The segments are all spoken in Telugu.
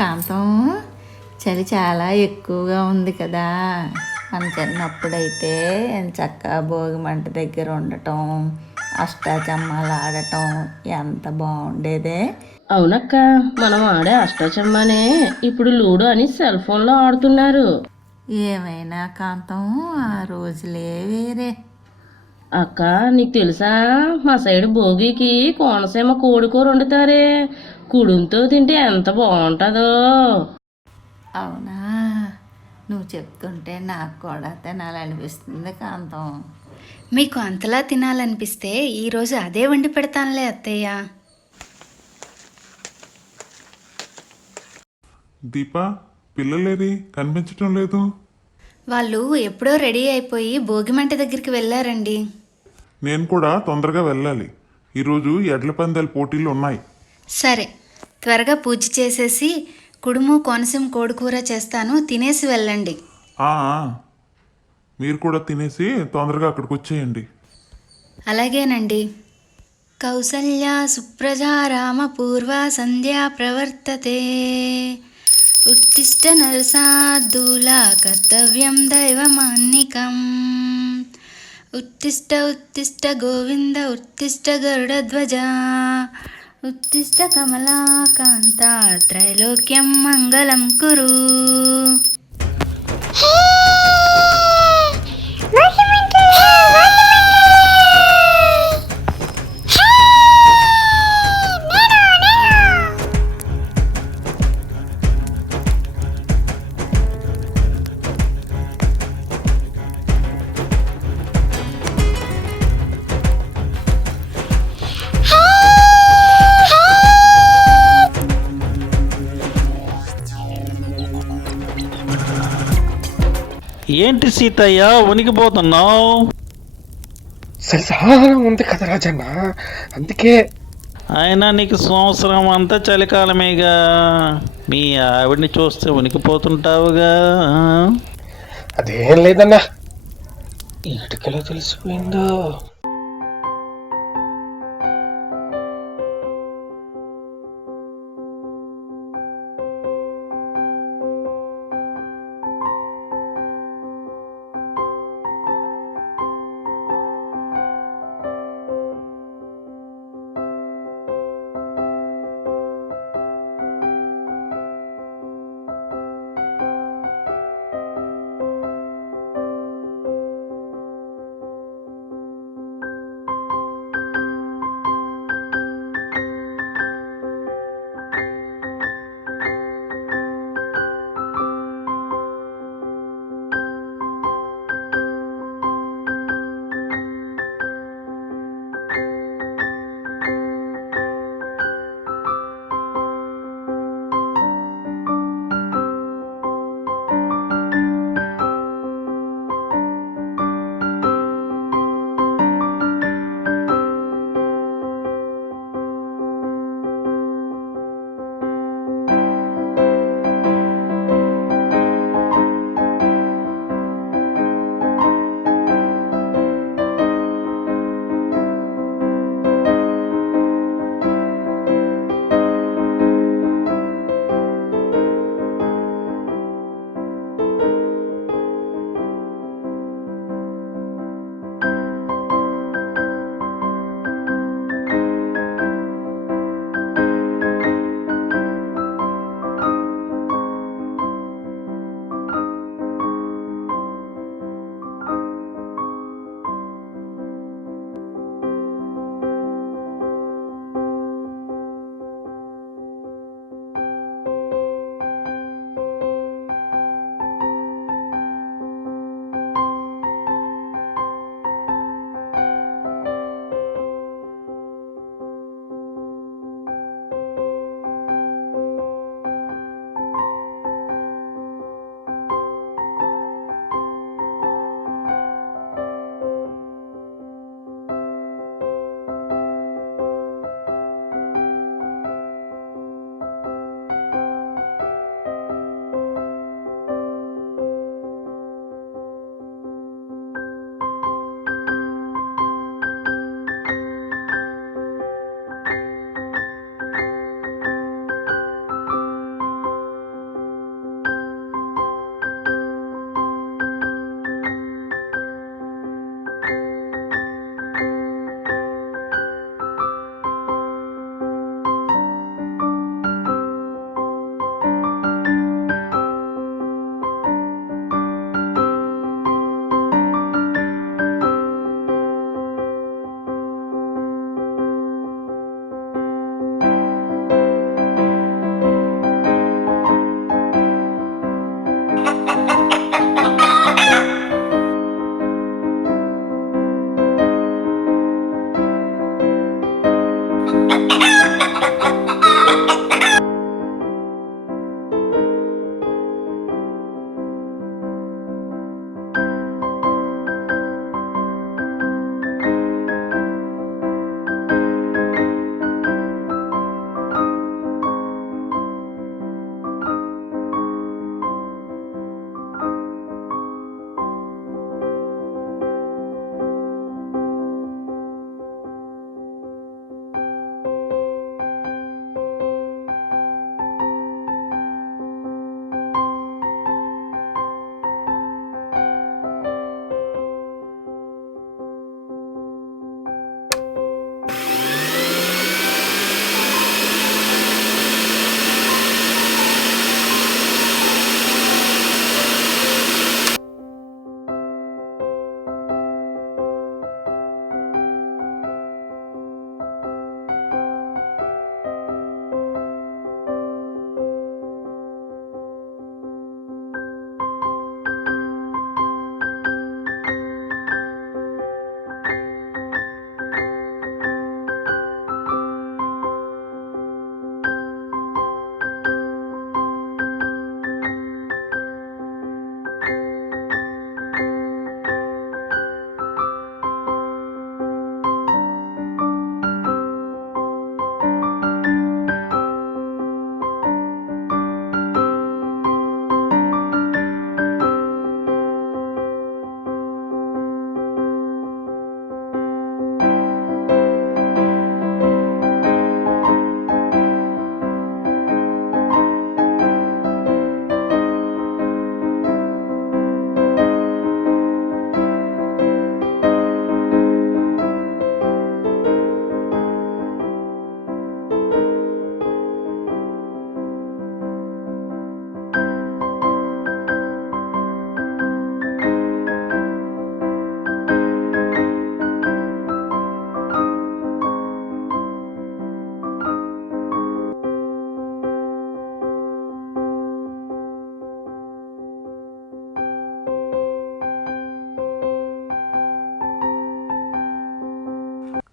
కాంతం, చలి చాలా ఎక్కువగా ఉంది కదా. మన చిన్నప్పుడైతే చక్కగా భోగి మంట దగ్గర ఉండటం, అష్టాచమ్మాలు ఆడటం ఎంత బాగుండేదే. అవునక్క, మనం ఆడే అష్టాచమ్మానే ఇప్పుడు లూడో అని సెల్ ఫోన్లో ఆడుతున్నారు. ఏమైనా కాంతం, ఆ రోజులే వేరే. అక్క, నీకు తెలుసా, మా సైడ్ భోగికి కోనసీమ కోడికూర వండుతారే. కుడుంతో తింటే ఎంత బాగుంటుందో. అవునా, నువ్వు చెప్తుంటే నాకు కూడా తినాలనిపిస్తుంది కాంతం. మీకు అంతలా తినాలనిపిస్తే ఈరోజు అదే వండి పెడతానులే అత్తయ్య. దీపా, పిల్లలేది కనిపించటం లేదు? వాళ్ళు ఎప్పుడో రెడీ అయిపోయి భోగిమంట దగ్గరికి వెళ్ళారండి. నేను కూడా తొందరగా వెళ్ళాలి. ఈరోజు ఎడ్ల పందాల పోటీలు ఉన్నాయి. సరే, త్వరగా పూజ చేసేసి కుడుము కోనసీమ కోడికూర చేస్తాను, తినేసి వెళ్ళండి. ఆ, మీరు కూడా తినేసి తొందరగా అక్కడికి వచ్చేయండి. అలాగేనండి. కౌసల్యా సుప్రజా రామ పూర్వ సంధ్యా ప్రవర్తతే. ఉత్తిష్ట నరసార్దూలా కర్తవ్యం దైవమాన్నికం. ఉత్తిష్ట ఉత్తిష్ట గోవింద ఉత్తిష్ట గరుడధ్వజ. ఉత్తిష్ట కమలాకాంత త్రైలోక్యం మంగళం కురు. ఏంటి సీతయ్య వణికిపోతున్నావు? చాలా ఉంది కదా రాజన్న, అందుకే. అయినా నీకు సంవత్సరం అంతా చలికాలమేగా, మీ ఆవిడ్ని చూస్తే వణికిపోతుంటావుగా. అదేం లేదన్నా, ఇటుకలో తెలిసిపోయిందో.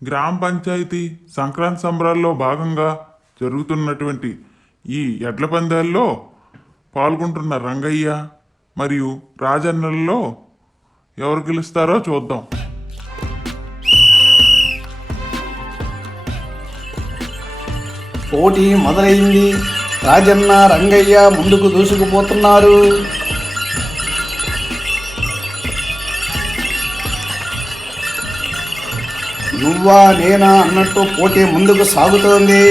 గ్రామ పంచాయతీ సంక్రాంతి సంబరాల్లో భాగంగా జరుగుతున్నటువంటి ఈ ఎడ్ల పందాల్లో పాల్గొంటున్న రంగయ్య మరియు రాజన్నల్లో ఎవరు గెలుస్తారో చూద్దాం. పోటీ మొదలైంది. రాజన్న రంగయ్య ముందుకు దూసుకుపోతున్నారు. నువ్వా నేనా అన్నట్టు పోటీ ముందుకు సాగుతోంది.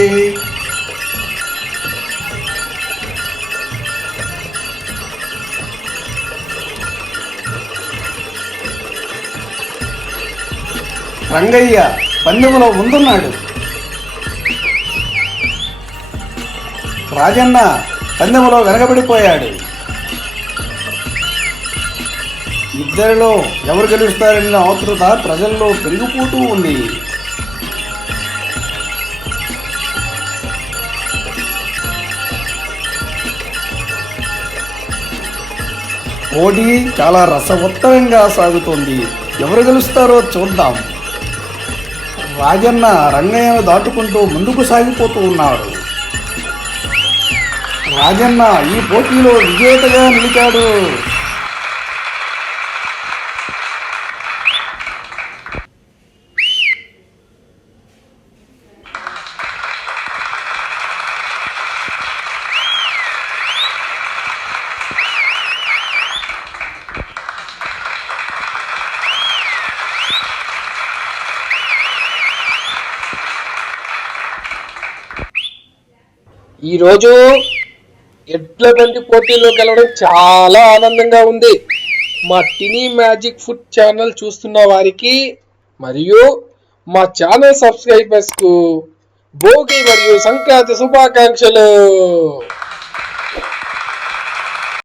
రంగయ్య పందెంలో ముందున్నాడు. రాజన్న పందెంలో వెనకబడిపోయాడు. ఇద్దరిలో ఎవరు గెలుస్తారన్న ఆతృత ప్రజల్లో పెరిగిపోతూ ఉంది. పోటీ చాలా రసవత్తరంగా సాగుతోంది. ఎవరు గెలుస్తారో చూద్దాం. రాజన్న రంగయ్యను దాటుకుంటూ ముందుకు సాగిపోతూ ఉన్నాడు. రాజన్న ఈ పోటీలో విజేతగా నిలిచాడు. ఈరోజు ఎడ్ల బండి పోటీలో గెలవడం చాలా ఆనందంగా ఉంది. మా టినీ మ్యాజిక్ ఫుడ్ ఛానల్ చూస్తున్న వారికి మరియు మా ఛానల్ సబ్స్క్రైబర్స్ కు భోగి మరియు సంక్రాంతి శుభాకాంక్షలు.